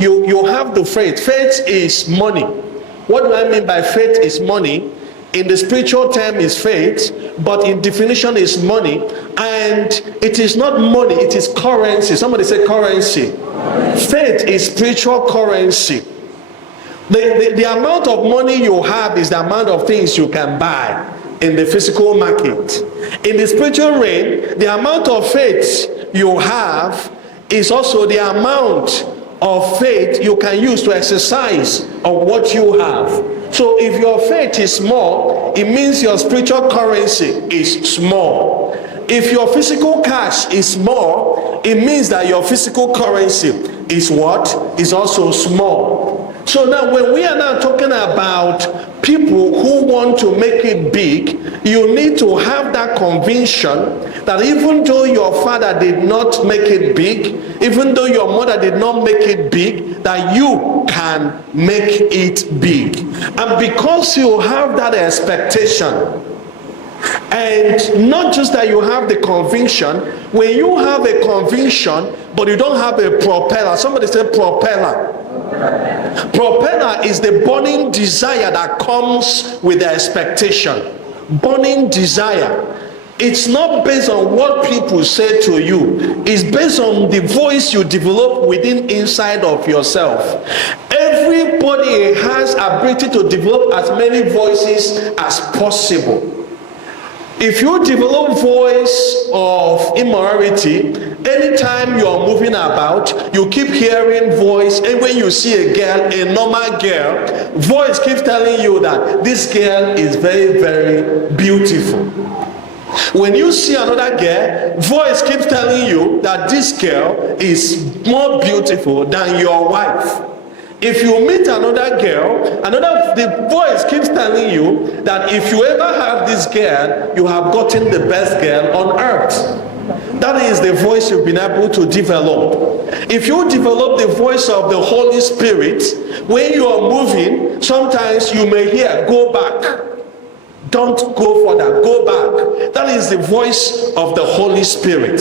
you have the faith. Faith is money. What do I mean by faith is money? In the spiritual term is faith, but in definition is money. And it is not money, it is currency. Somebody say currency. Faith is spiritual currency. The amount of money you have is the amount of things you can buy in the physical market. In the spiritual realm, the amount of faith you have is also the amount of faith you can use to exercise on what you have. So if your faith is small, it means your spiritual currency is small. If your physical cash is small, it means that your physical currency is what? Is also small. So now when we are now talking about people who want to make it big, you need to have that conviction that even though your father did not make it big, even though your mother did not make it big, that you can make it big. And because you have that expectation, and not just that you have the conviction, when you have a conviction but you don't have a propeller, somebody say propeller. Propeller is the burning desire that comes with the expectation. Burning desire. It's not based on what people say to you. It's based on the voice you develop within inside of yourself. Everybody has ability to develop as many voices as possible. If you develop voice of immorality, anytime you are moving about, you keep hearing voice, and when you see a girl, a normal girl, voice keeps telling you that this girl is very, very beautiful. When you see another girl, voice keeps telling you that this girl is more beautiful than your wife. If you meet another girl, the voice keeps telling you that if you ever have this girl, you have gotten the best girl on earth. That is the voice you've been able to develop. If you develop the voice of the Holy Spirit, when you are moving, sometimes you may hear, go back. Don't go further, go back. That is the voice of the Holy Spirit.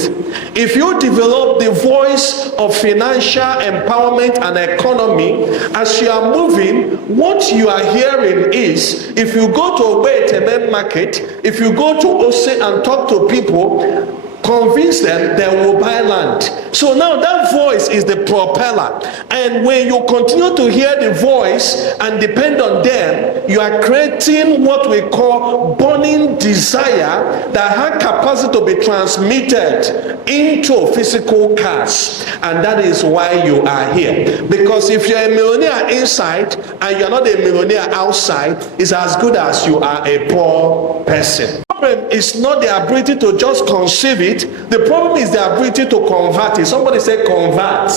If you develop the voice of financial empowerment and economy, as you are moving, what you are hearing is, if you go to a Waitemem market, if you go to Ose and talk to people, convince them they will buy land. So now that voice is the propeller, and when you continue to hear the voice and depend on them, you are creating what we call burning desire that has capacity to be transmitted into physical cash. And that is why you are here. Because if you're a millionaire inside and you're not a millionaire outside, it's as good as you are a poor person. Problem is not the ability to just conceive it. The problem is the ability to convert it. Somebody say convert.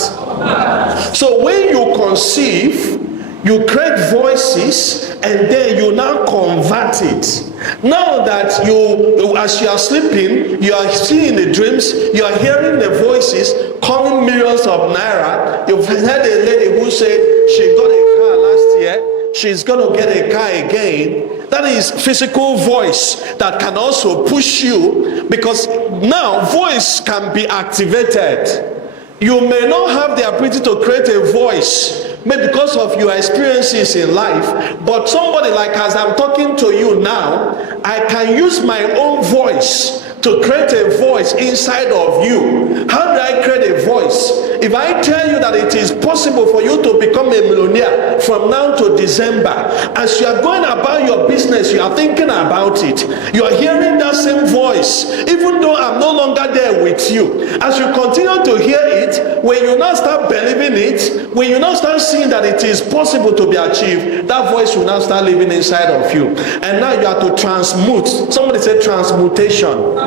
So when you conceive, you create voices, and then you now convert it. Now that you, as you are sleeping, you are seeing the dreams, you are hearing the voices calling millions of naira. You've heard a lady who said she got a car last year, she's going to get a car again. That is physical voice that can also push you, because now voice can be activated. You may not have the ability to create a voice, maybe because of your experiences in life, but somebody like, as I'm talking to you now, I can use my own voice to create a voice inside of you. How do I create a voice? If I tell you that it is possible for you to become a millionaire from now to December, as you are going about your business, you are thinking about it, you are hearing that same voice, even though I'm no longer there with you. As you continue to hear it, when you now start believing it, when you now start seeing that it is possible to be achieved, that voice will now start living inside of you. And now you have to transmute. Somebody say transmutation.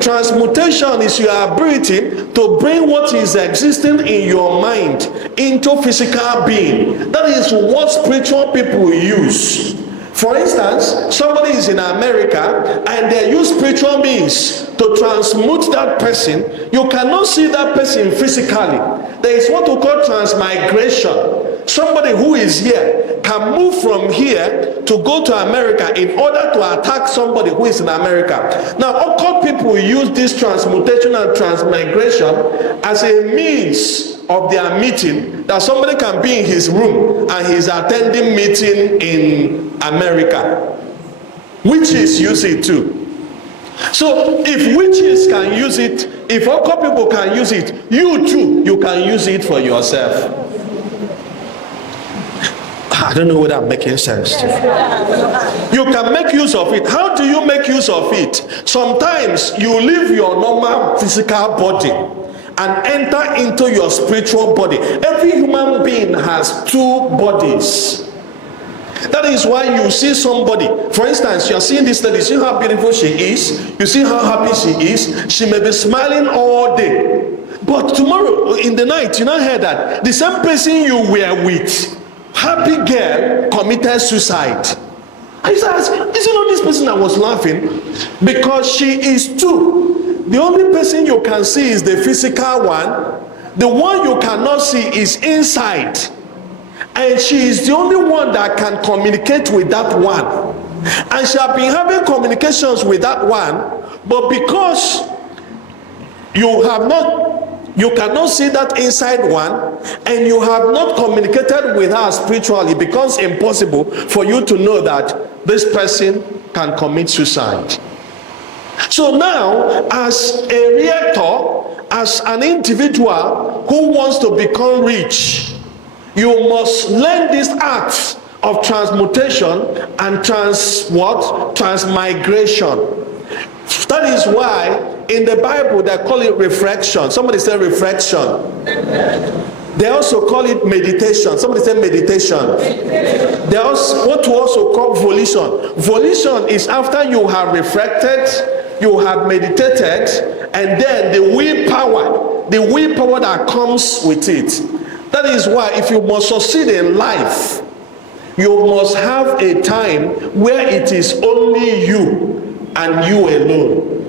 Transmutation is your ability to bring what is existing in your mind into physical being. That is what spiritual people use. For instance, somebody is in America and they use spiritual means to transmute that person. You cannot see that person physically. There is what we call transmigration. Somebody who is here can move from here to go to America in order to attack somebody who is in America. Now, occult people use this transmutation and transmigration as a means of their meeting that somebody can be in his room and he's attending meeting in America. Witches use it too. So if witches can use it, if other people can use it, you too, you can use it for yourself. I don't know whether I'm making sense. You can make use of it. How do you make use of it? Sometimes you leave your normal physical body and enter into your spiritual body. Every human being has two bodies. That is why you see somebody, for instance, you're seeing this lady, you see how beautiful she is, you see how happy she is, she may be smiling all day, but tomorrow in the night, you now hear that the same person you were with, happy girl, committed suicide. I used to ask, isn't it this person that was laughing? Because she is two. The only person you can see is the physical one. The one you cannot see is inside. And she is the only one that can communicate with that one. And she has been having communications with that one, but because you cannot see that inside one, and you have not communicated with her spiritually, it becomes impossible for you to know that this person can commit suicide. So now, as a realtor, as an individual who wants to become rich, you must learn this art of transmutation and transmigration. That is why in the Bible they call it reflection. Somebody say reflection. They also call it meditation. Somebody say meditation. They also what to also call volition. Volition is after you have reflected, you have meditated, and then the willpower that comes with it. That is why if you must succeed in life, you must have a time where it is only you and you alone.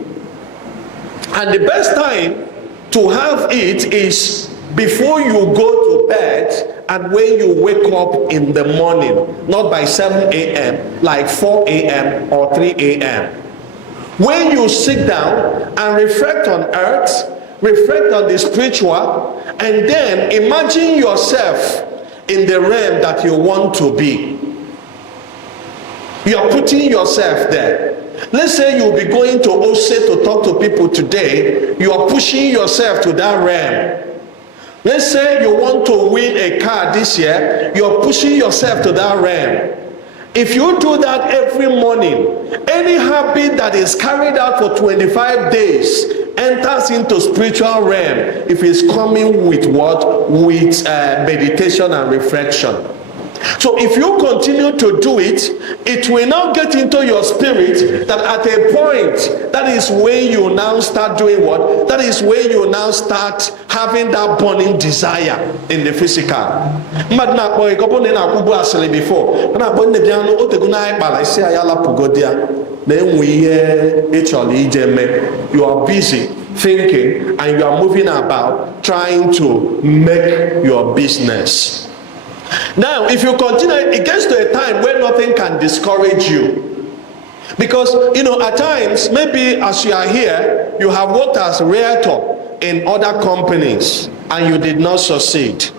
And the best time to have it is before you go to bed and when you wake up in the morning, not by 7 a.m., like 4 a.m. or 3 a.m. When you sit down and reflect on earth, reflect on the spiritual, and then imagine yourself in the realm that you want to be. You are putting yourself there. Let's say you'll be going to Ose to talk to people today. You are pushing yourself to that realm. Let's say you want to win a car this year. You are pushing yourself to that realm. If you do that every morning, any habit that is carried out for 25 days enters into spiritual realm if it's coming with what? With meditation and reflection. So if you continue to do it, it will now get into your spirit that at a point, that is when you now start doing what? That is when you now start having that burning desire in the physical. You are busy thinking and you are moving about trying to make your business. Now, if you continue, it gets to a time where nothing can discourage you. Because, at times, maybe as you are here, you have worked as a realtor in other companies and you did not succeed.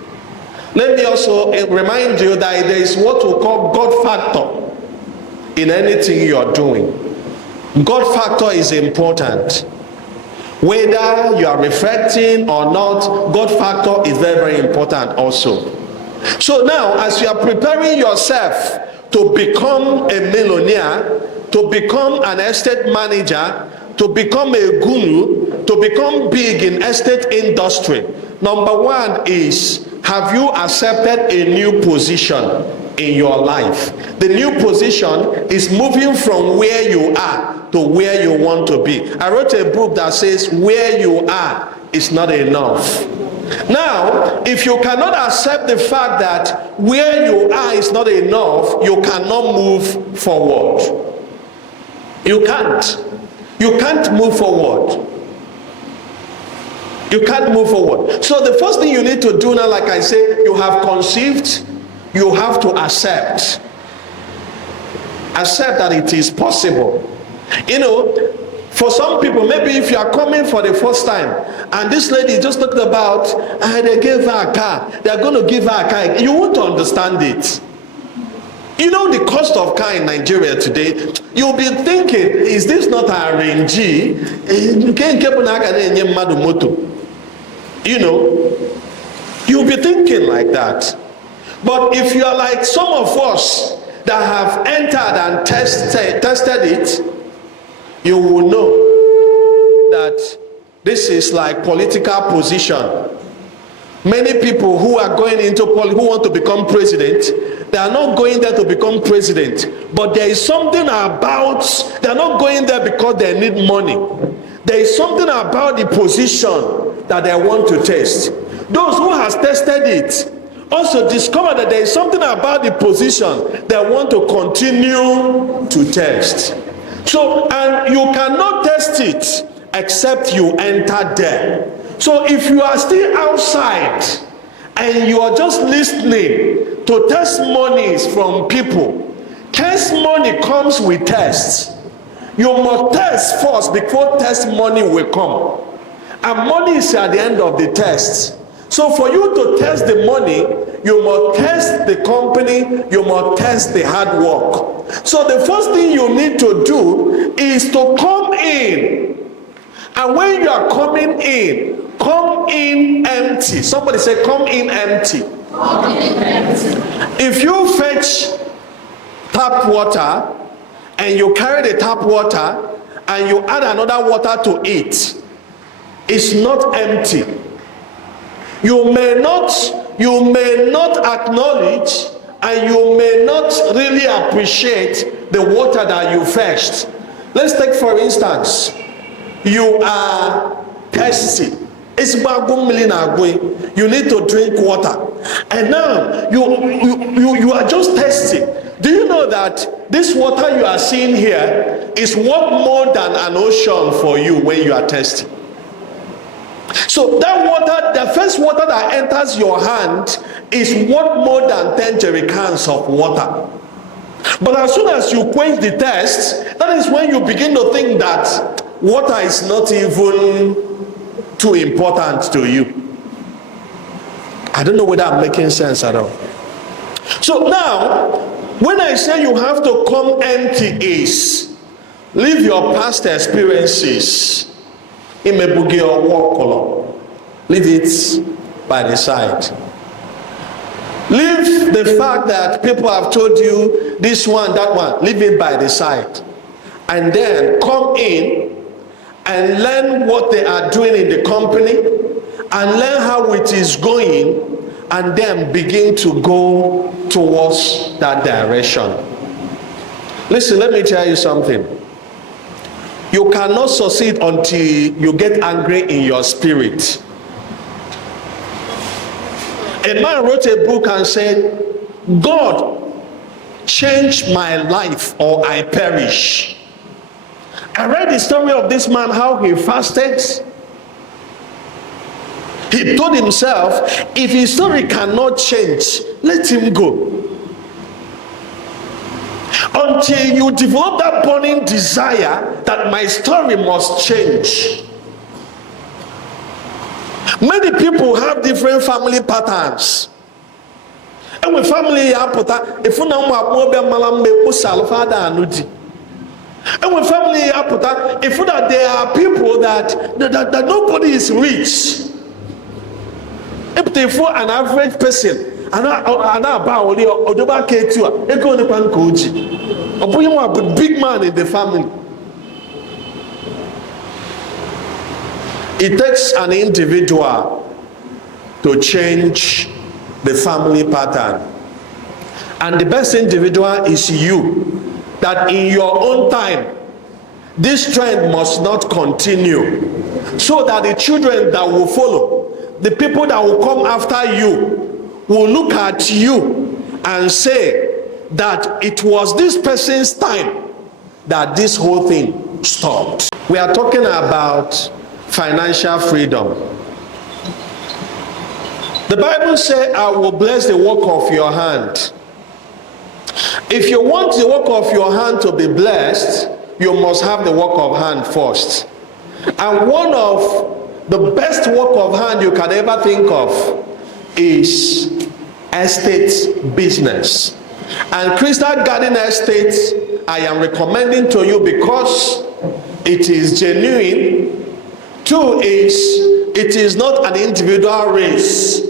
Let me also remind you that there is what we call God factor in anything you are doing. God factor is important. Whether you are reflecting or not, God factor is very, very important also. So now, as you are preparing yourself to become a millionaire, to become an estate manager, to become a guru, to become big in estate industry, number one is, have you accepted a new position in your life? The new position is moving from where you are to where you want to be. I wrote a book that says where you are is not enough. Now, if you cannot accept the fact that where you are is not enough, you cannot move forward. You can't. You can't move forward. You can't move forward. So the first thing you need to do now, like I say, you have conceived, you have to accept. Accept that it is possible. For some people, maybe if you are coming for the first time and this lady just talked about they gave her a car, they are going to give her a car. You won't understand it. You know the cost of car in Nigeria today. You'll be thinking, is this not a RNG? You know, you'll be thinking like that. But if you are like some of us that have entered and tested it, you will know that this is like political position. Many people who are going into politics, who want to become president, they are not going there to become president, but there is something about, they are not going there because they need money. There is something about the position that they want to test. Those who has tested it also discover that there is something about the position they want to continue to test. So, and you cannot test it except you enter there. So if you are still outside and you are just listening to testimonies from people, testimony comes with tests. You must test first before testimony will come. And money is at the end of the test. So for you to test the money, you must test the company, you must test the hard work. So the first thing you need to do is to come in. And when you are coming in, come in empty. Somebody say, come in empty. Come in empty. If you fetch tap water and you carry the tap water and you add another water to it, it's not empty. You may not acknowledge and you may not really appreciate the water that you fetched. Let's take for instance, you are thirsty. You need to drink water, and now you are just thirsty. Do you know that this water you are seeing here is worth more than an ocean for you when you are thirsty? So that water, the first water that enters your hand is worth more than 10 jerry cans of water. But as soon as you quench the thirst, that is when you begin to think that water is not even too important to you. I don't know whether I'm making sense at all. So now, when I say you have to come empty is, leave your past experiences. Leave it by the side. Leave the fact that people have told you this one, that one. Leave it by the side. And then come in and learn what they are doing in the company and learn how it is going, and then begin to go towards that direction. Listen, let me tell you something. You cannot succeed until you get angry in your spirit. A man wrote a book and said, God, change my life or I perish. I read the story of this man, how he fasted. He told himself, if his story cannot change, let him go. Until you develop that burning desire that my story must change. Many people have different family patterns. And with family, if you and when family if that there are people that nobody is rich. If for an average person, and a big man in the family. It takes an individual to change the family pattern. And the best individual is you. That in your own time, this trend must not continue. So that the children that will follow, the people that will come after you, will look at you and say that it was this person's time that this whole thing stopped. We are talking about financial freedom. The Bible says, I will bless the work of your hand. If you want the work of your hand to be blessed, you must have the work of hand first. And one of The best work of hand you can ever think of is estate business. And Crystal Garden Estate, I am recommending to you because it is genuine. Two is, it is not an individual race.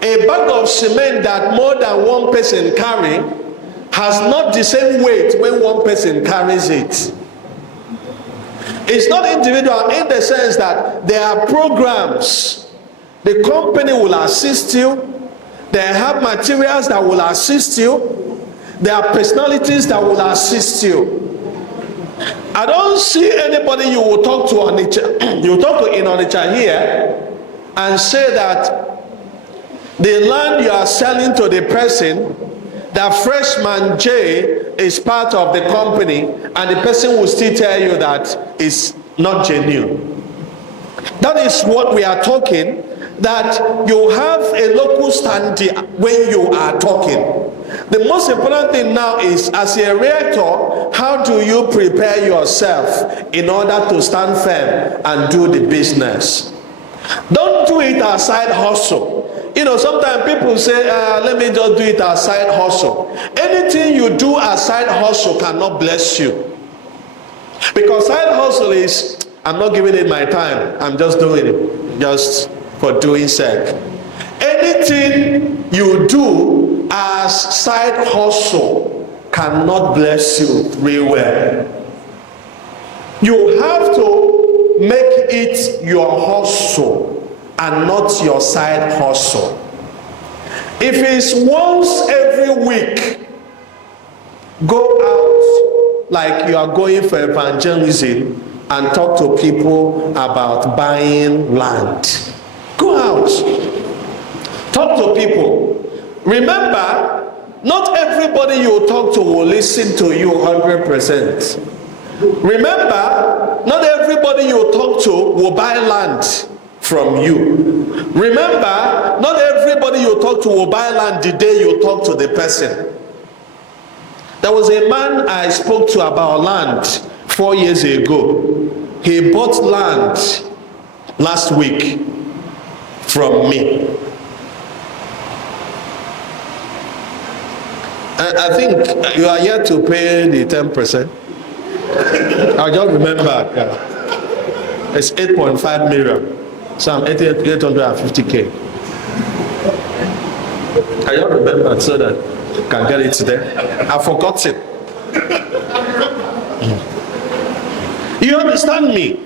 A bag of cement that more than one person carry has not the same weight when one person carries it. It's not individual in the sense that there are programs. The company will assist you. They have materials that will assist you. There are personalities that will assist you. I don't see anybody you will talk to you talk to in Onitsha here and say that the land you are selling to the person, that Freshmann J is part of the company, and the person will still tell you that it's not genuine. That is what we are talking, that you have a local standing when you are talking. The most important thing now is, as a realtor, how do you prepare yourself in order to stand firm and do the business? Don't do it as side hustle. You know, sometimes people say, let me just do it as side hustle. Anything you do as side hustle cannot bless you. Because side hustle is, I'm not giving it my time, I'm just doing it just for doing sake. Anything you do as side hustle cannot bless you real well. You have to make it your hustle and not your side hustle. If it's once every week, go out like you are going for evangelism and talk to people about buying land. Go out. Talk to people. Remember, not everybody you talk to will listen to you 100%. Remember, not everybody you talk to will buy land from you. Remember, not everybody you talk to will buy land the day you talk to the person. There was a man I spoke to about land 4 years ago. He bought land last week from me. I think you are yet to pay the 10%. I just remember it's 8.5 million. So I'm 850K. I don't remember so that I can get it today. I forgot it. You understand me?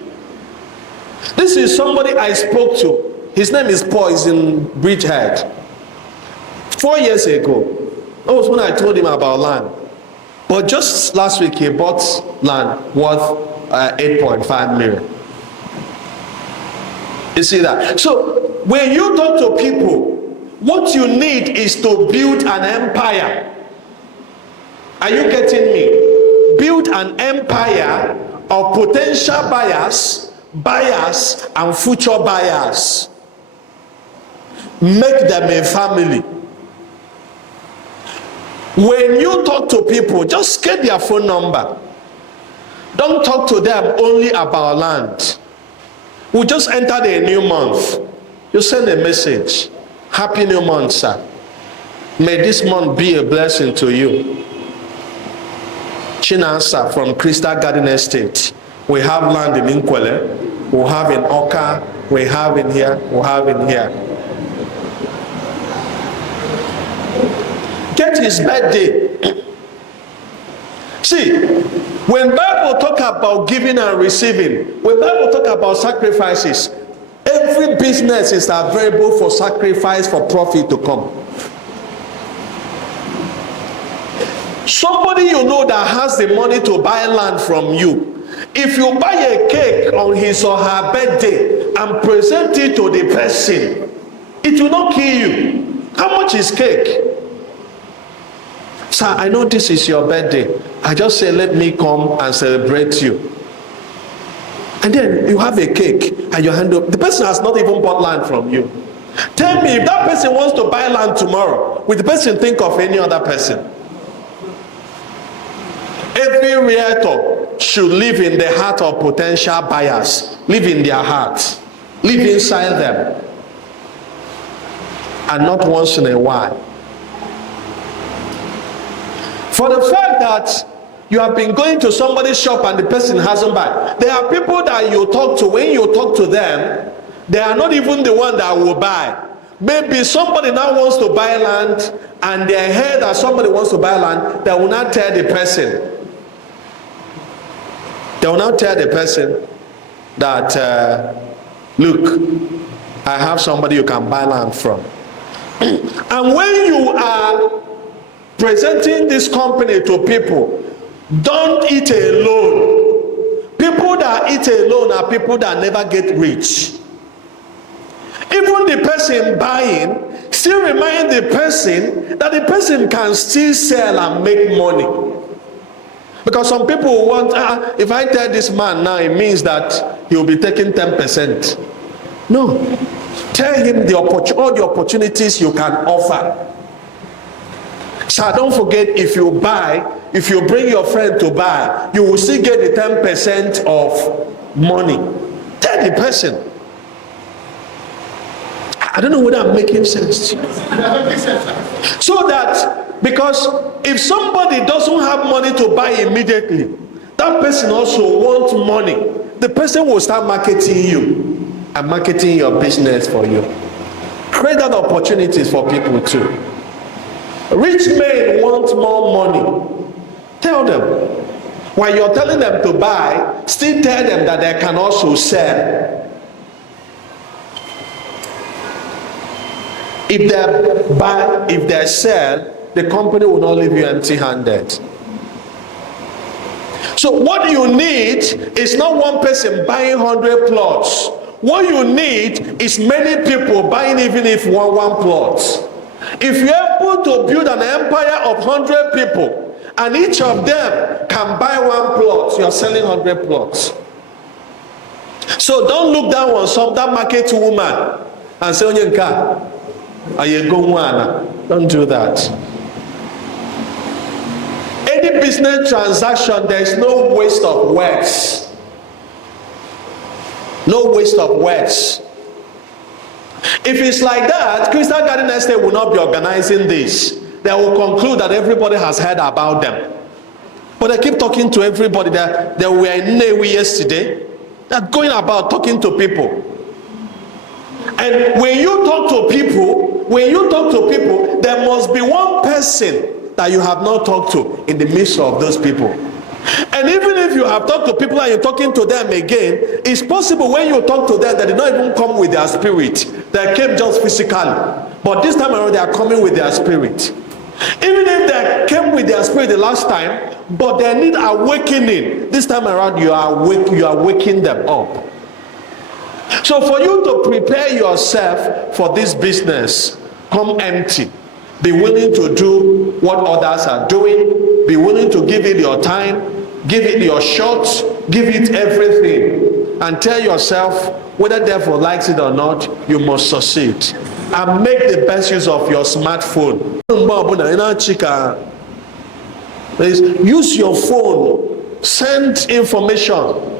This is somebody I spoke to. His name is Paul. He's in Bridgehead. 4 years ago, that was when I told him about land. But just last week, he bought land worth 8.5 million. You see that? So when you talk to people, what you need is to build an empire. Are you getting me? Build an empire of potential buyers, and future buyers. Make them a family. When you talk to people, just get their phone number. Don't talk to them only about land. We just entered a new month. You send a message. Happy new month, sir. May this month be a blessing to you. Chinansa from Crystal Garden Estate. We have land in Inkwele. We have in Oka. We have in here. We have in here. Get his birthday. See, when Bible talk about giving and receiving, when Bible talk about sacrifices, every business is available for sacrifice for profit to come. Somebody you know that has the money to buy land from you, if you buy a cake on his or her birthday and present it to the person, it will not kill you. How much is cake? Sir, I know this is your birthday. I just say, let me come and celebrate you. And then you have a cake and you hand up. The person has not even bought land from you. Tell me, if that person wants to buy land tomorrow, will the person think of any other person? Every realtor should live in the heart of potential buyers. Live in their heart. live inside them, and not once in a while. For the fact that you have been going to somebody's shop and the person hasn't buy, there are people that you talk to, when you talk to them, they are not even the one that will buy. Maybe somebody now wants to buy land and they heard that somebody wants to buy land, they will not tell the person. They will not tell the person that, look, I have somebody you can buy land from. And when you are presenting this company to people, don't eat alone. People that eat alone are people that never get rich. Even the person buying still remind the person that the person can still sell and make money. Because some people want, if I tell this man now, it means that he will be taking 10%. No. Tell him all the opportunities you can offer. So don't forget, if you bring your friend to buy, you will still get the 10% of money. Tell the person. I don't know whether I'm making sense to you. So that, because if somebody doesn't have money to buy immediately, that person also wants money. The person will start marketing you and marketing your business for you. Create that opportunities for people too. Rich men want more money. Tell them. While you're telling them to buy, still tell them that they can also sell. If they buy, if they sell, the company will not leave you empty-handed. So what you need is not one person buying 100 plots. What you need is many people buying, even if one plot. If you're able to build an empire of 100 people and each of them can buy one plot, you're selling 100 plots. So don't look down on that market woman and say, Onyenka, don't do that. Any business transaction, there is no waste of words. No waste of words. If it's like that, Crystal Garden Estate will not be organizing this. They will conclude that everybody has heard about them. But they keep talking to everybody. They were in Newi yesterday. They're going about talking to people. And when you talk to people, there must be one person that you have not talked to in the midst of those people. And even if you have talked to people and you're talking to them again, it's possible when you talk to them that they don't even come with their spirit. They came just physically. But this time around they are coming with their spirit. Even if they came with their spirit the last time, but they need awakening, this time around you are waking them up. So for you to prepare yourself for this business, come empty. Be willing to do what others are doing. Be willing to give it your time, give it your shots, give it everything. And tell yourself, whether the devil likes it or not, you must succeed. And make the best use of your smartphone. Use your phone. Send information.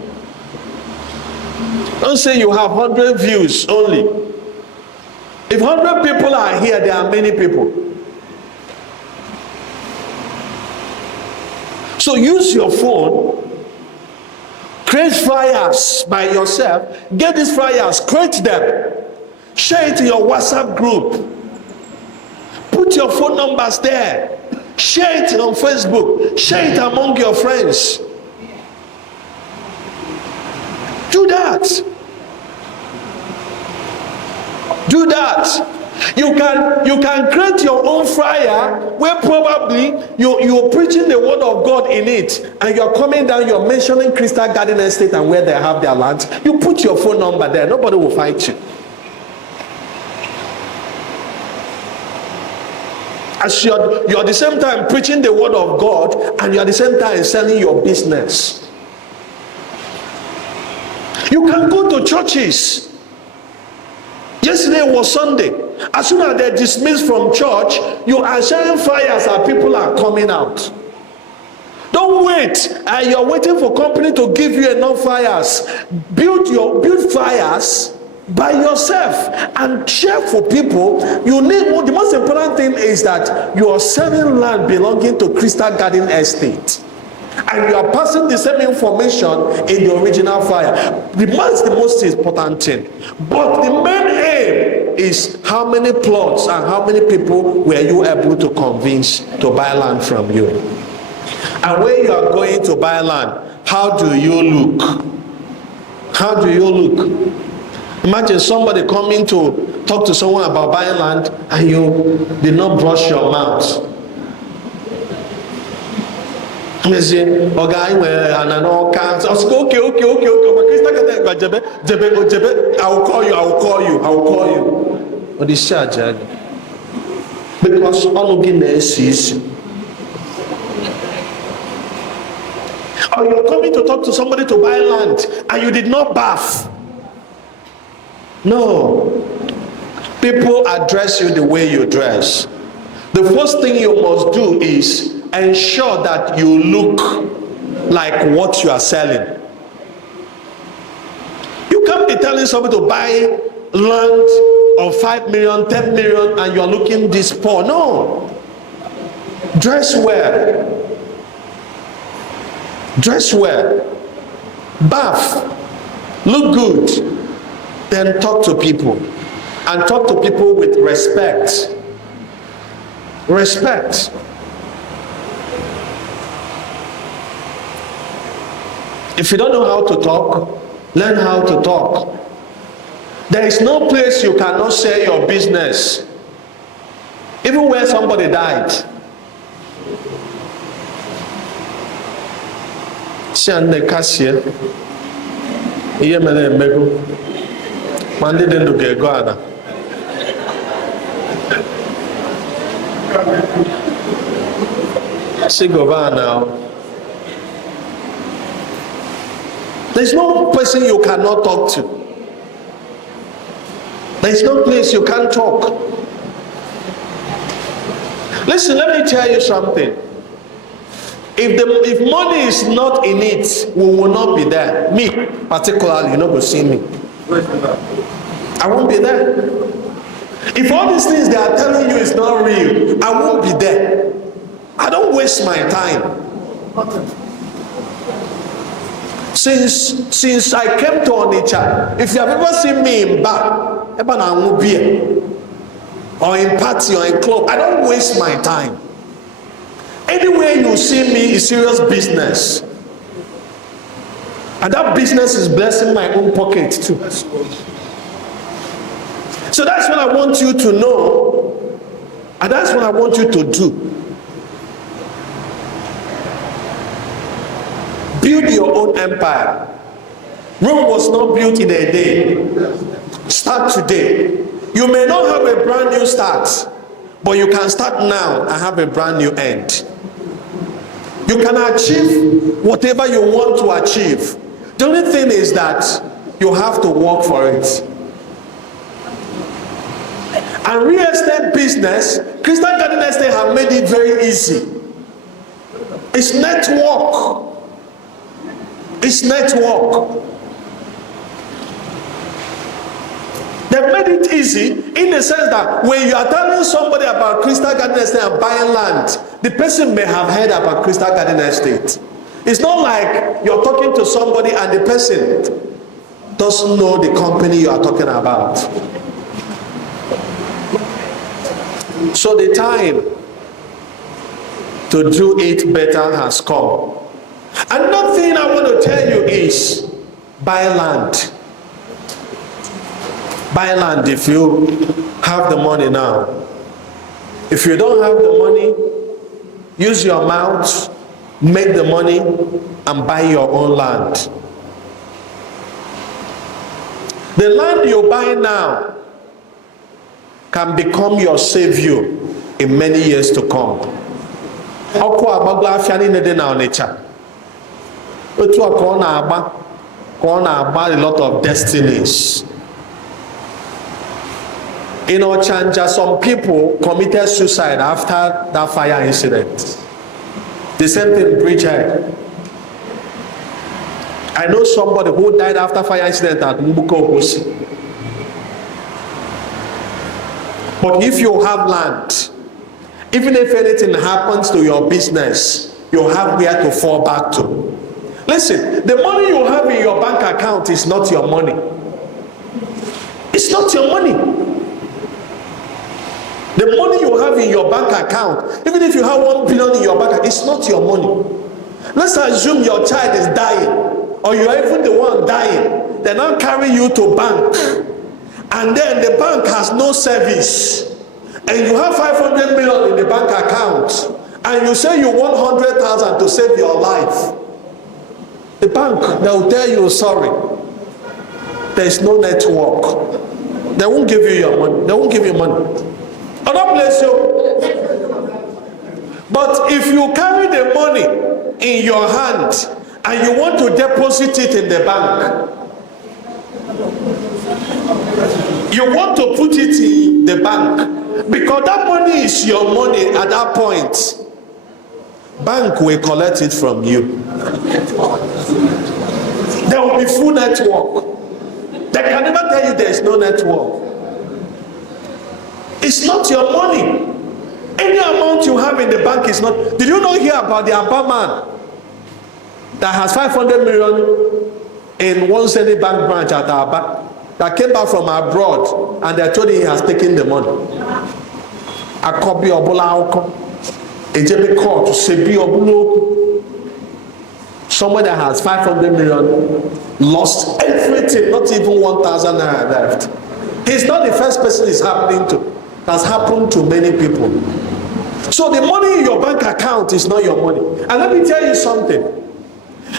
Don't say you have 100 views only. If 100 people are here, there are many people. So use your phone, create flyers by yourself, get these flyers, create them, share it in your WhatsApp group, put your phone numbers there, share it on Facebook, share it among your friends. Do that. Do that. You can create your own flyer where probably you're preaching the word of God in it, and you're coming down, you're mentioning Crystal Garden Estate and where they have their land. You put your phone number there, nobody will fight you. As you're at the same time preaching the word of God, and you're at the same time selling your business. You can go to churches. Yesterday was Sunday. As soon as they're dismissed from church, you are sharing flyers and people are coming out. Don't wait. You're waiting for company to give you enough flyers. Build flyers. by yourself and share for people. You need, the most important thing is that you are selling land belonging to Crystal Garden Estate, and you are passing the same information in the original flyer. That's the most important thing. But the main aim is how many plots and how many people were you able to convince to buy land from you. And when you are going to buy land, how do you look? How do you look? Imagine somebody coming to talk to someone about buying land and you did not brush your mouth. You say, okay, I will call you. But it's sad, because all of this is. Or you're coming to talk to somebody to buy land and you did not bath. No. People address you the way you dress. The first thing you must do is ensure that you look like what you are selling. You can't be telling somebody to buy land of 5 million, 10 million, and you're looking this poor. No. Dress well. Dress well. Bath. Look good. Then talk to people. And talk to people with respect. Respect. If you don't know how to talk, learn how to talk. There is no place you cannot share your business. Even where somebody died. Siande cashier. Yemele mego. Mande dendo gego ana. Sigovana. There's no person you cannot talk to. There's no place you can't talk. Listen, let me tell you something. If money is not in it, we will not be there. Me, particularly, you're not going to see me. I won't be there. If all these things they are telling you is not real, I won't be there. I don't waste my time. Since I came to Onitsha, if you have ever seen me in bar, or in party or in club, I don't waste my time. Anywhere you see me is serious business. And that business is blessing my own pocket too. So that's what I want you to know. And that's what I want you to do. Build your own empire. Rome was not built in a day. Start today. You may not have a brand new start, but you can start now and have a brand new end. You can achieve whatever you want to achieve. The only thing is that you have to work for it. And real estate business, Crystal Garden Estate have made it very easy. It's network. It's network. They've made it easy in the sense that when you are telling somebody about Crystal Garden Estate and buying land, the person may have heard about Crystal Garden Estate. It's not like you're talking to somebody and the person doesn't know the company you are talking about. So the time to do it better has come. Another thing I want to tell you is buy land. Buy land if you have the money now. If you don't have the money, use your mouth, make the money, and buy your own land. The land you buy now can become your savior in many years to come. A lot of destinies. In Ochanja, some people committed suicide after that fire incident. The same thing in Bridgehead. I know somebody who died after fire incident at Mbuko Obosi. But if you have land, even if anything happens to your business, you have where to fall back to. Listen, the money you have in your bank account is not your money. It's not your money. The money you have in your bank account, even if you have 1 billion in your bank account, it's not your money. Let's assume your child is dying, or you are even the one dying. They now carry you to bank, and then the bank has no service, and you have 500 million in the bank account, and you say you want 100,000 to save your life. The bank, they will tell you, sorry, there is no network. They won't give you your money. They won't give you money. Other place you. But if you carry the money in your hand and you want to deposit it in the bank, you want to put it in the bank, because that money is your money at that point. Bank will collect it from you. There will be full network. They can never tell you there is no network. It's not your money. Any amount you have in the bank is not. Did you not hear about the Abba man that has 500 million in one Zenith Bank branch at Abba, that came back from abroad, and they told him he has taken the money? A copy of Bola, a JB court to Sebi Obulo. Someone that has 500 million lost everything, not even 1,000 naira left. He's not the first person it's happening to. It has happened to many people. So the money in your bank account is not your money. And let me tell you something.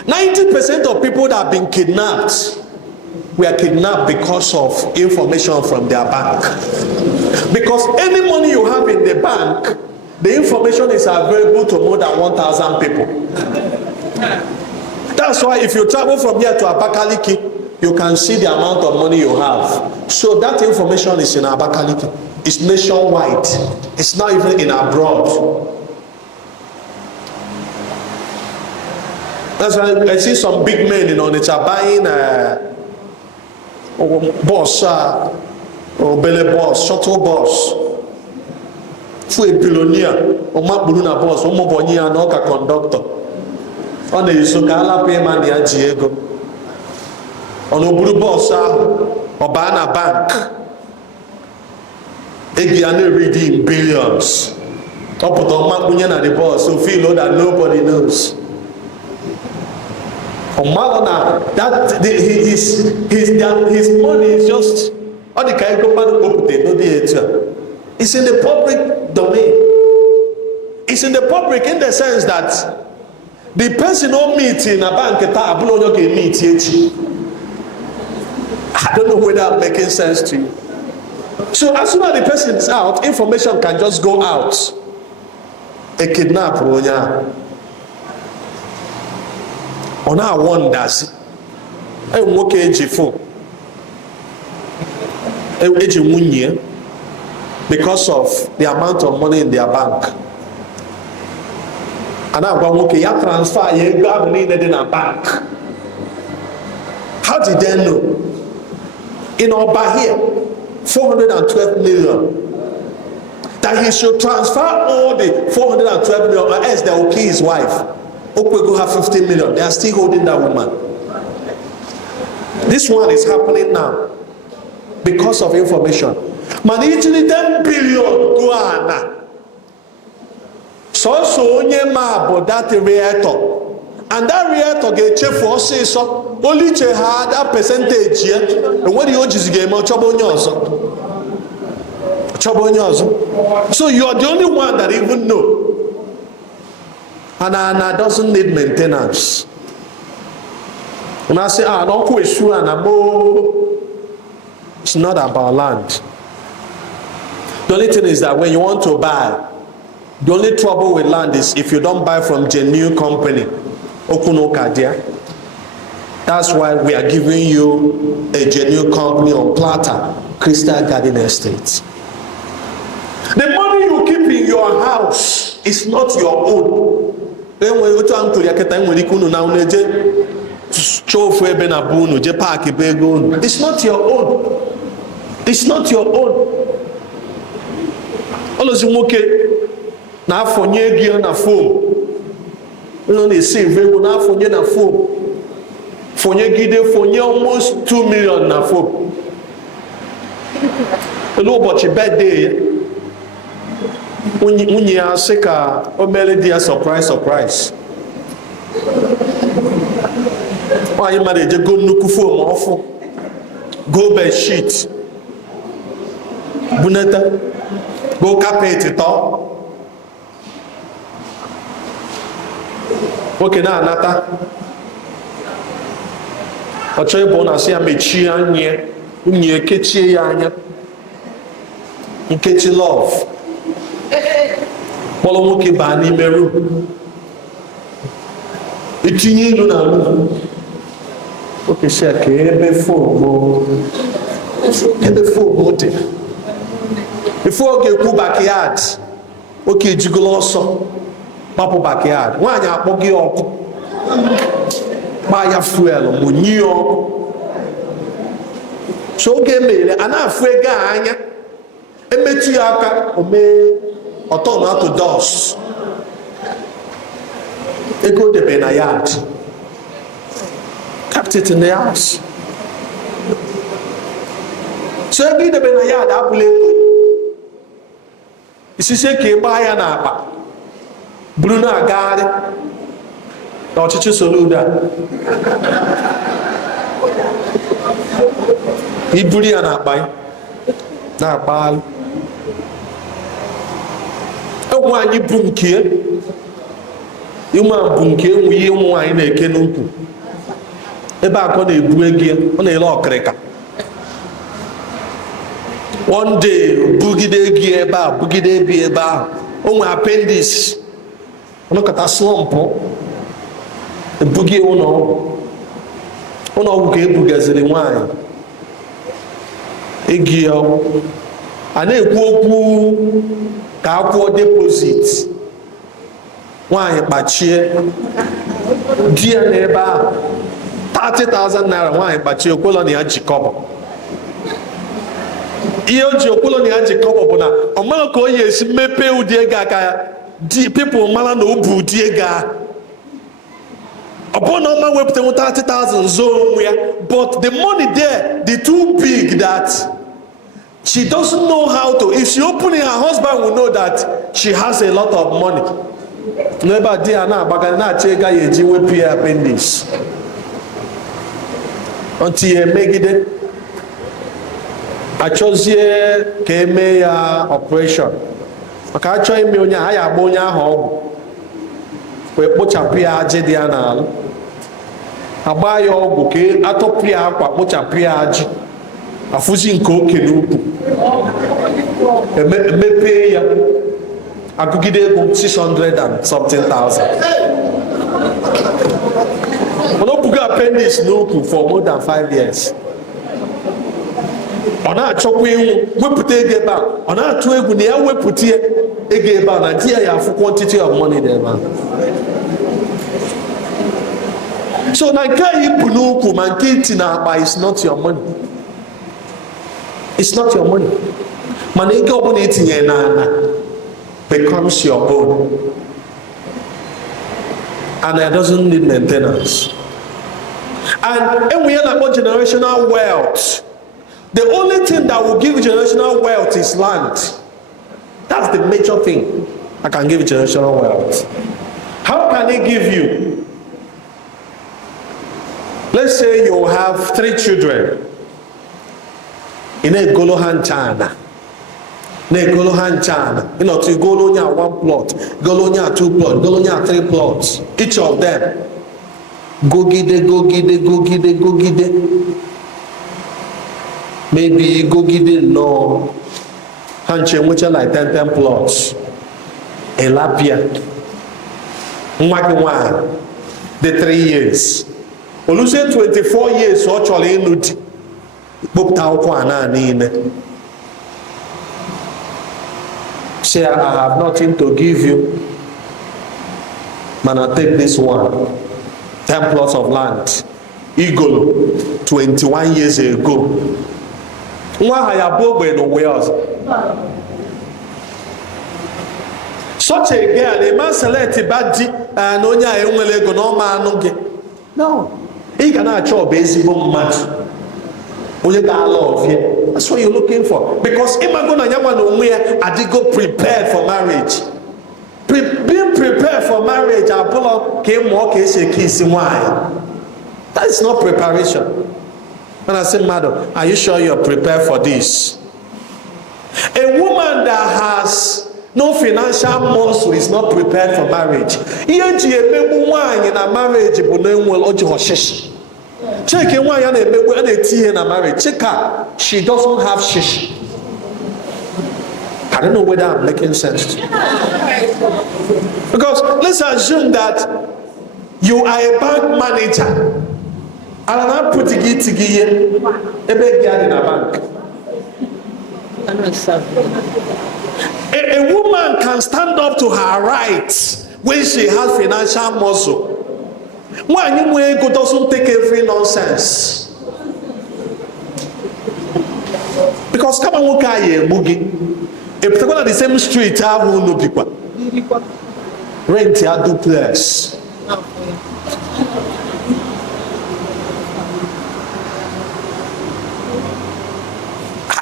90% of people that have been kidnapped were kidnapped because of information from their bank. Because any money you have in the bank, the information is available to more than 1,000 people. That's why if you travel from here to Abakaliki, you can see the amount of money you have. So that information is in Abakaliki. It's nationwide. It's not even in abroad. That's why I see some big men in Onitsha buying bus, or belly bus, shuttle bus. For a billionaire, or Mabuluna bus, or Mobonia, and Oka conductor. On the Sokala payment, the Diego. On Oburu bus, or Bana Bank. They reading billions. Up to Mabunya at the boss, so feel that nobody knows. Malona, that his money is just all the kind of it's in the public domain. It's in the public in the sense that the person who meets in a bank I don't know whether I'm making sense to you. So as soon as the person is out, information can just go out. A kidnap on our wonders. I work age for because of the amount of money in their bank. And I want to transfer you have money in a bank. How did they know? In Oba here, 412 million. That he should transfer all the 412 million, or else they will kill his wife. Okwego have 15 million. They are still holding that woman. This one is happening now because of information. Man, easily 10 billion guana. So onye ma about that realtor. And that realtor get check for say so only check had that percentage here. And what the OGs game so you are the only one that even know. And doesn't need maintenance. When I say no question and it's not about land. The only thing is that when you want to buy, the only trouble with land is if you don't buy from genuine company. That's why we are giving you a genuine company on Plata, Crystal Garden Estate. The money you keep in your house is not your own. It's not your own. It's not your own. ọlọzi nwoke na-afọnye ego na fom, ụlọ na-esi ego na-afọnye na fom, fọnyegide fọnye almost 2 million na fom. Elu ụbọchị birthday ya, nwunye ya sị ka o mere di ya surprise. Nwaanyị mmadụ eje go nnukwu fom ọfụ, go bedsheet bunata, go kapeti tọ. Nwoke na-anata, ọ chọọ ịbụ na asị ya mechie anya, nwunye kechie ya anya, nkechi love, kpọrọ nwoke baa n'ime rum, itinye ilu na rum. Nwoke si ya ka ebe fom dị, ife oge ekwu backyard, oke ejigolo ọsọ gbapụ backyard, nwaanyị akpọ gị ọkụ, gbaa ya fuel mụnye ya ọkụ. So oge mere a na-afụ ego anya, emetụ ya aka omee ọtọmatụ dos, ego debe na yard, kept it in the house. So ego idebe na yard abụla ego, isisi ka ị gbaa ya n'akpa buru na-agagharị na ọchịchị Soludo iburu ya n'akpa na-akpagharị. Ụmụ anyị bụ nke ịma bụ nke enweghị ụmụ nwaanyị na-eke n'ukwu ebe akọ na-ebu ego ya, ọ na-ele ọkịrịka. One day bugide ego ebe a, bugide ebe ahụ, o nwere appendix, ọnọkọta slọmpụ, ebugie ụlọọgwụ ka ebugaziri nwaanyị ego ya. A na-ekwu okwu ka akwụọ deposit, nwaanyị kpachie di ya n'ebe ahụ 30,000 naira, nwaanyị kpachie okwelo na ya ji kọbọ. Ihe o ji okwelo na ya ji kọbọ bụ na ọ mara ka o yi esi mepee ụdị ego aka ya, di people mara na o bu ụdị ego ahụ. Ọ bụrụ na ọma wepụtanwu 30,000 zoo onwe ya, but the money there dị too big that she doesn't know how to. If she open it, her husband will know that she has a lot of money. N'ebe a di ya na-agbagara na-achọ ego ya eji wepụ ya appendix, until ya emegide achọzie ka eme ya operation. Maka achọ ime onye a ya agba onye ahụ ọgwụ wee kpochapụ ya ajị dị ya n'alụ, agba ya ọgwụ ka atọpụ ya akwa, kpochapụ ya ajị, afụzi nke oke n'ukwu, emepee ya, agụgide ego 600 and something thousand. Ọ na-obuga appendix n'ukwu for more than 5 years. Ọ na-achọkwa ịnwụ, wepụta ego ebe a, ọ na-atụ egwu na ya wepụta ego ebe a na di ya afụ quantity of money dị ebe a. So na nke a ibu n'ukwu ma nke iti na akpa is not your money. It's not your money. Mana ego ọbụla itinye na becomes your own, and it doesn't need maintenance. And we are about generational wealth. The only thing that will give generational wealth is land. That's the major thing I can give generational wealth. How can it give you? Let's say you have 3 children in a Golohan China. China. You know, to Golonia 1 plot, Golonia 2 plot, Golonia 3 plots. Each of them. Go gide. Maybe go gide no. Hanche which are like 10 plots. Elapia. Mwaki the 3 years. Oluse 24 years so actually inuti. Bukta okwana nine. Say, I have nothing to give you, man, I take this one. 10 plots of land. Igolo, 21 years ago. Such a girl, a man select badi and onya enwele go no man no. He cannot chop basic mad. Only that love here. That's what you're looking for. Because if I'm gonna go prepared for marriage. Being prepared for marriage, I pull up came more case a kiss why. That is not preparation. And I said, madam, are you sure you're prepared for this? A woman that has no financial muscle is not prepared for marriage. In a marriage, check in why in a marriage. Check her. She doesn't have shish. I don't know whether I'm making sense. Because let's assume that you are a bank manager. And I'm putting it together. A big guy in a bank. A woman can stand up to her rights when she has financial muscle. When you go doesn't take every nonsense. Because come on, look at you, Mugi. If they go on the same street, I will know people. Rent your duplex.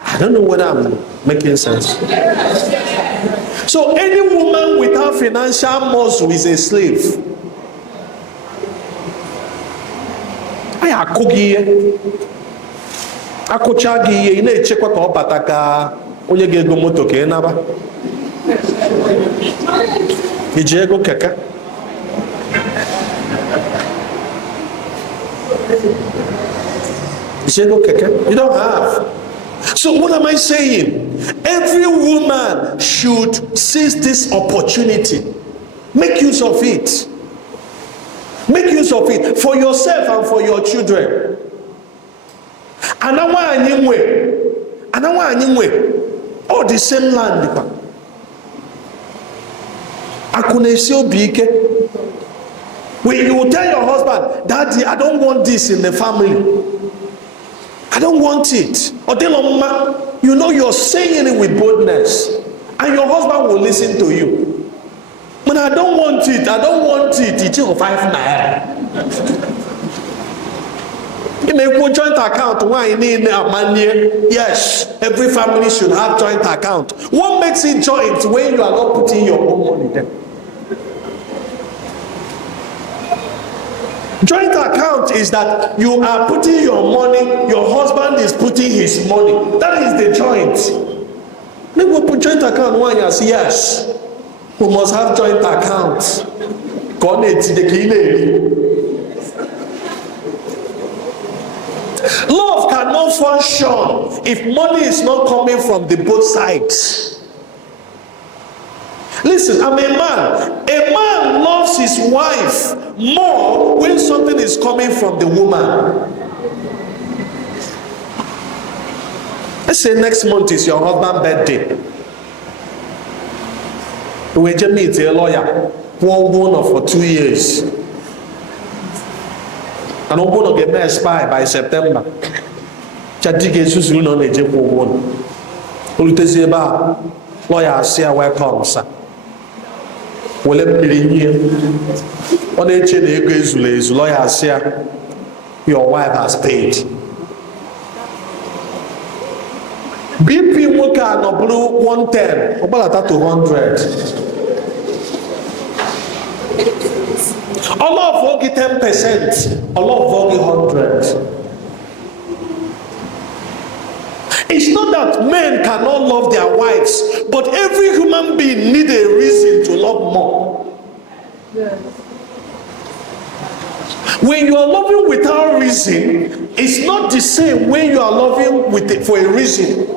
I don't know whether I'm making sense. So any woman without financial muscle is a slave. I akogi akochagi ina echekwa ka obataka onye ga-ego moto ka enaba iji ego keke. You don't have. So what am I saying? Every woman should seize this opportunity. Make use of it. Make use of it for yourself and for your children. Anawa anyimwe. All the same land. Akunesi obike. When you tell your husband, Daddy, I don't want this in the family. I don't want it. You know you're saying it with boldness. And your husband will listen to you. But I don't want it. It's 5 naira. You may put joint account. Why you need money? Yes, every family should have joint account. What makes it joint when you are not putting your own money there? Joint account is that you are putting your money, your husband is putting his money. That is the joint. Then we put joint account. One yes, yes, we must have joint accounts. Love cannot function if money is not coming from the both sides. Listen, I'm a man. A man loves his wife more when something is coming from the woman. Let's say next month is your husband's birthday. We just meet a lawyer, one for 2 years. And I'm going to get my expire by September. Chadike Susu no neje for one. Ultezeba lawyer say welcome sir. Wole pirinye. One eche na ego ezule lawyer say your wife has paid. BP nwoke no blue 110, obalata to 100. Allah of 10%, Allah of 100. It's not that men cannot love their wives, but every human being needs a reason to love more. Yes. When you are loving without reason, it's not the same when you are loving with it for a reason.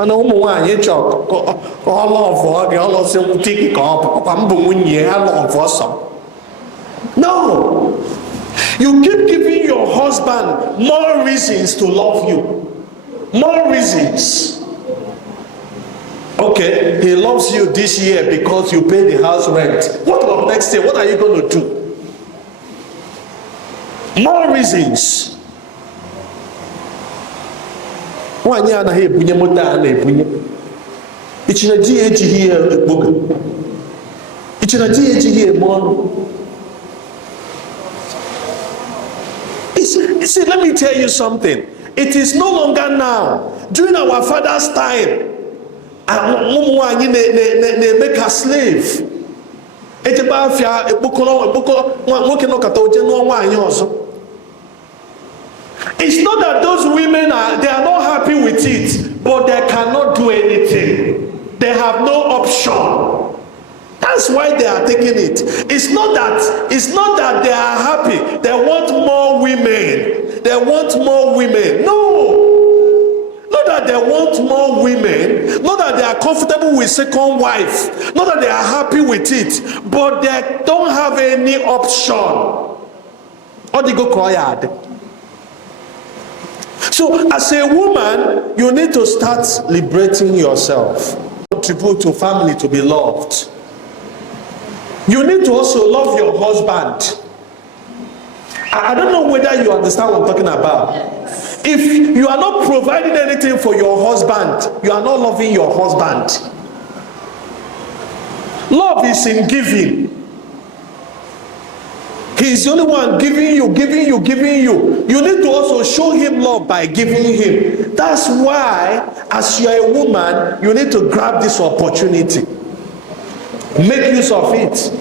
And no, you keep giving your husband more reasons to love you, more reasons. Okay, he loves you this year because you pay the house rent. What about next year? What are you going to do? More reasons. It's in a DH here, book. It's in a DH here, mon. See, let me tell you something. It is no longer now. During our father's time, they make a slave. It's not that those women they are not happy with it, but they cannot do anything. They have no option. That's why they are taking it. It's not that they are happy. They want more women. They want more women. No. Not that they want more women. Not that they are comfortable with second wife. Not that they are happy with it. But they don't have any option. Or they go cry. So as a woman, you need to start liberating yourself. Contribute to family to be loved. You need to also love your husband. I don't know whether you understand what I'm talking about. If you are not providing anything for your husband, you are not loving your husband. Love is in giving. He is the only one giving you. You need to also show him love by giving him. That's why, as you are a woman, you need to grab this opportunity. Make use of it.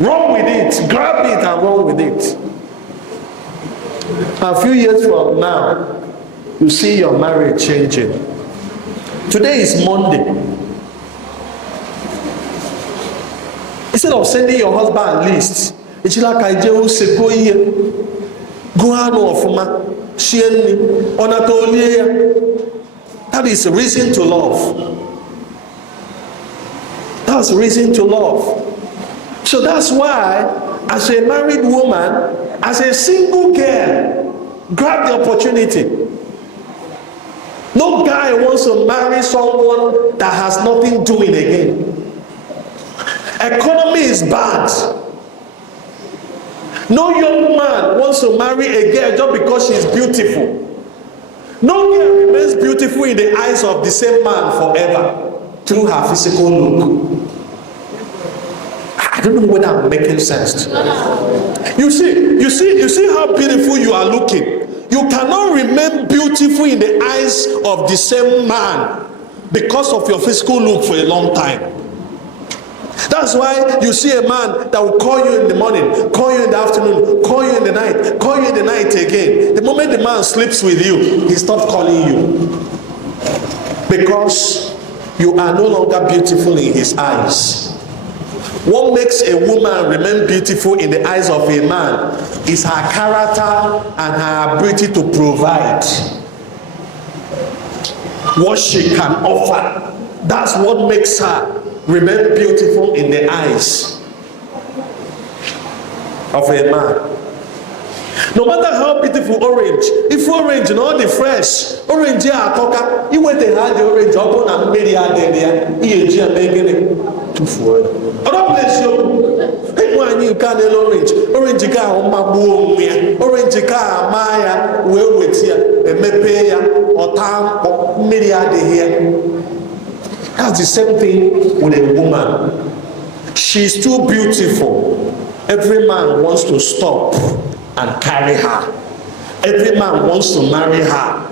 Run with it. Grab it and run with it. A few years from now, you see your marriage changing. Today is Monday. Instead of sending your husband a list, it's like I just say, go here, go on, that is a reason to love. That's a reason to love. So that's why, as a married woman, as a single girl, grab the opportunity. No guy wants to marry someone that has nothing doing again. Economy is bad. No young man wants to marry a girl just because she's beautiful. No girl remains beautiful in the eyes of the same man forever through her physical look. I don't know whether I'm making sense. You see how beautiful you are looking. You cannot remain beautiful in the eyes of the same man because of your physical look for a long time. That's why you see a man that will call you in the morning, call you in the afternoon, call you in the night, call you in the night again. The moment the man sleeps with you, he stops calling you. Because you are no longer beautiful in his eyes. What makes a woman remain beautiful in the eyes of a man is her character and her ability to provide. What she can offer. That's what makes her remain beautiful in the eyes of a man. No matter how beautiful orange, if orange and all the fresh orange here are talking, you went and had the orange up on and made it there, you are making it too full. Other place you when you can orange car on my boom, orange car Maya, well with here, and mepeya or tam or media here. That's the same thing with a woman. She's too beautiful. Every man wants to stop and carry her. Every man wants to marry her.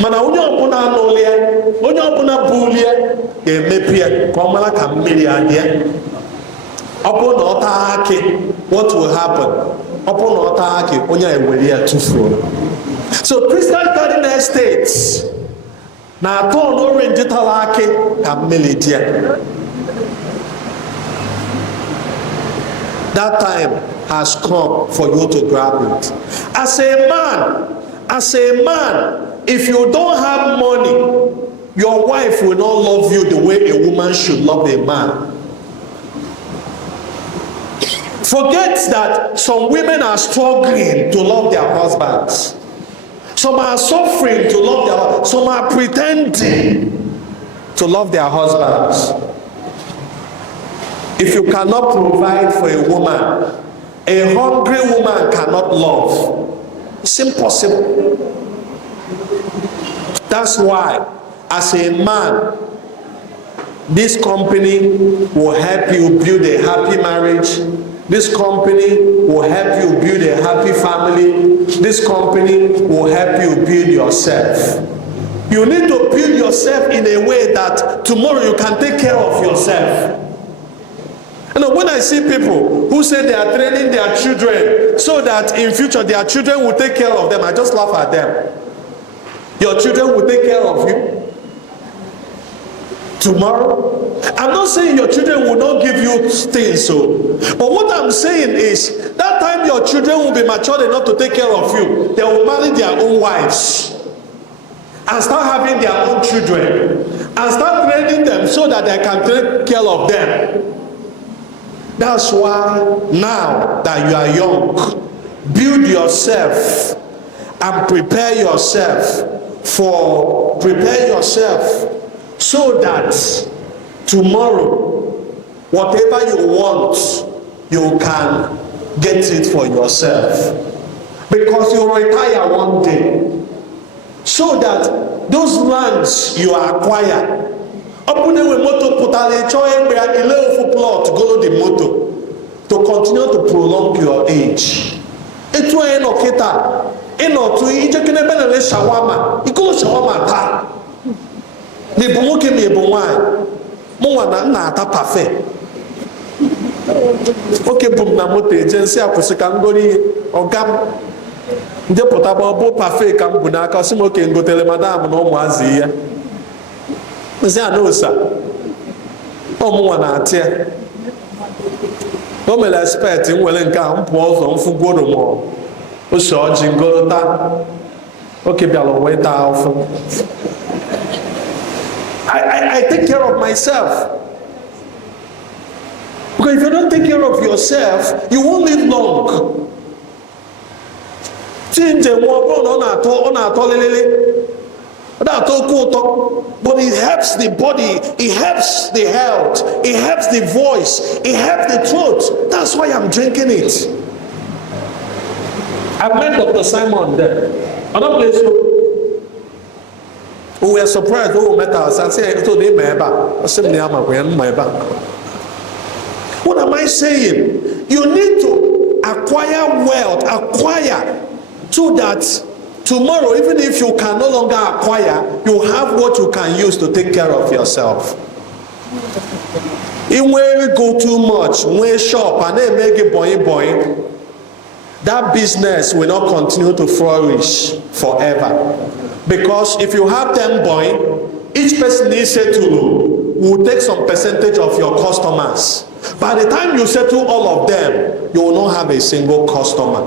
Mana onye ọbụla n'ụlọ onye ọbụla bụ ulie ga-emepie ka ọmara ka mmiri adịa. Ọ bụrụ na ọ taa akị, what will happen? Ọ bụrụ na ọ taa akị, onye ewere ya tufuo. So Christian Garden Estates na-atọ n'orange tara akị ka mmiri dịa. That time has come for you to grab it. As a man, if you don't have money, your wife will not love you the way a woman should love a man. Forget that some women are struggling to love their husbands. Some are suffering to love their husbands. Some are pretending to love their husbands. If you cannot provide for a woman, a hungry woman cannot love. It's impossible. That's why, as a man, This company will help you build a happy marriage. This company will help you build a happy family. This company will help you build yourself. You need to build yourself in a way that tomorrow you can take care of yourself. You know, when I see people who say they are training their children so that in future their children will take care of them, I just laugh at them. Your children will take care of you tomorrow. I'm not saying your children will not give you things, but what I'm saying is that time your children will be mature enough to take care of you, they will marry their own wives and start having their own children and start training them so that they can take care of them. That's why now that you are young, build yourself and prepare yourself so that tomorrow, whatever you want, you can get it for yourself. Because you retire one day. So that those lands you acquire, open a motor putale choy a little plot go the motor to continue to prolong your age. It will end oketa. Eno to ije kene benele shawama. Iko shawama ta. Ne bomoke me bonwa. Mo wana na ata parfait. Okay, bum na moto agency akwụsị ka ngori ogam ndị pụtaba bụ parfait ka m bụ n'aka sị m oke ngotere madam na ụmụazị ya. Nzi anosa. Ọmụnwa na-atịa. O mere expect nwere nke a mpụ ọzọ mfugoro m ose ọjị ngolota. Oke bịara wee taa ọfụ. I take care of myself. Because if you don't take care of yourself, you won't live long. But it helps the body, it helps the health, it helps the voice, it helps the throat. That's why I'm drinking it. I've met Dr. Simon there. Another place we were surprised when we met us and said, what am I saying? You need to acquire wealth, so that tomorrow, even if you can no longer acquire, you have what you can use to take care of yourself. If we go too much, we shop and then make it boing, that business will not continue to flourish forever. Because if you have 10 boing, each person you settle will take some percentage of your customers. By the time you settle all of them, you will not have a single customer.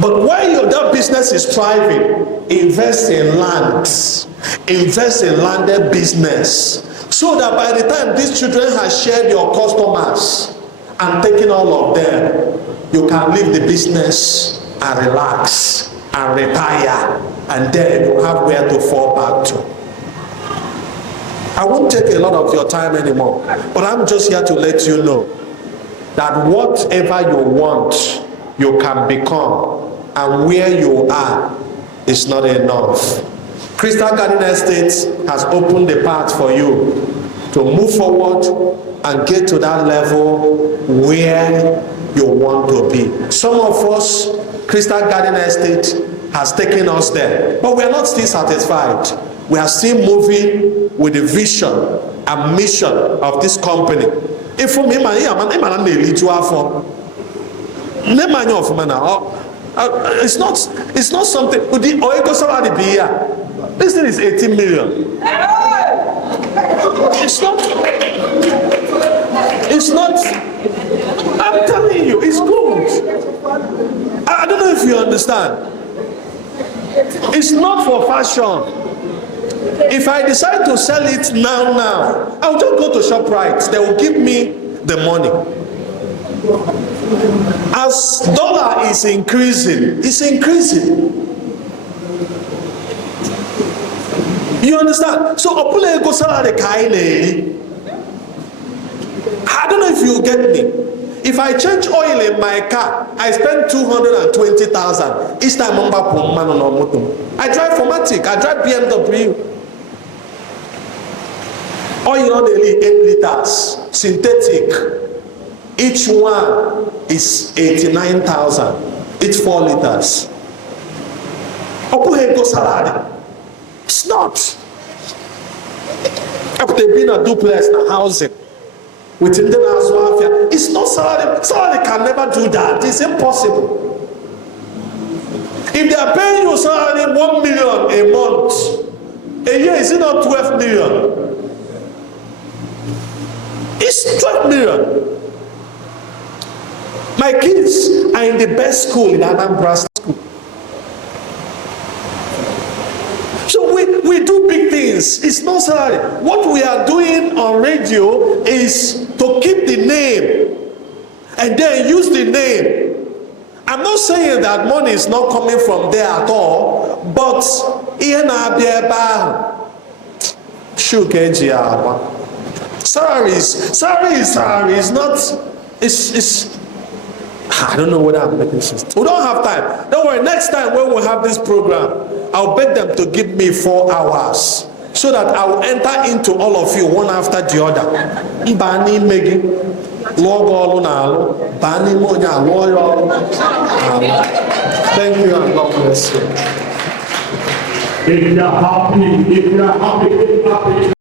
But while that business is thriving, invest in lands, invest in landed business, so that by the time these children have shared your customers and taken all of them, you can leave the business and relax and retire, and then you have where to fall back to. I won't take a lot of your time anymore, but I'm just here to let you know that whatever you want, you can become, and where you are is not enough. Crystal Garden Estate has opened the path for you to move forward and get to that level where you want to be. Some of us, Crystal Garden Estate has taken us there, but we are not still satisfied. We are still moving with the vision and mission of this company. If for me, it's not something. This thing is 18 million. It's not. I'm telling you, it's good. I don't know if you understand. It's not for fashion. If I decide to sell it now, I'll just go to ShopRite. They will give me the money. As dollar is increasing, it's increasing. You understand? So I don't know if you get me. If I change oil in my car, I spend 220,000 each time. I drive Formatic, I drive BMW. Oil on the 8 liters, synthetic. Each one is 89,000. It's 4 liters. Opuhego salary. It's not. After being a duplex in a housing with international affair, it's not salary. Salary can never do that. It's impossible. If they are paying you salary 1 million a month, a year is it not 12 million? It's 12 million. My kids are in the best school in Anambra school. So we do big things. It's not salary. What we are doing on radio is to keep the name and then use the name. I'm not saying that money is not coming from there at all, but salary is not. It's I don't know whether I'm making sense. We don't have time. Don't worry. Next time when we have this program, I'll beg them to give me 4 hours so that I will enter into all of you one after the other. Bani Megi, Bani Monya, thank you and God bless you. If you're happy,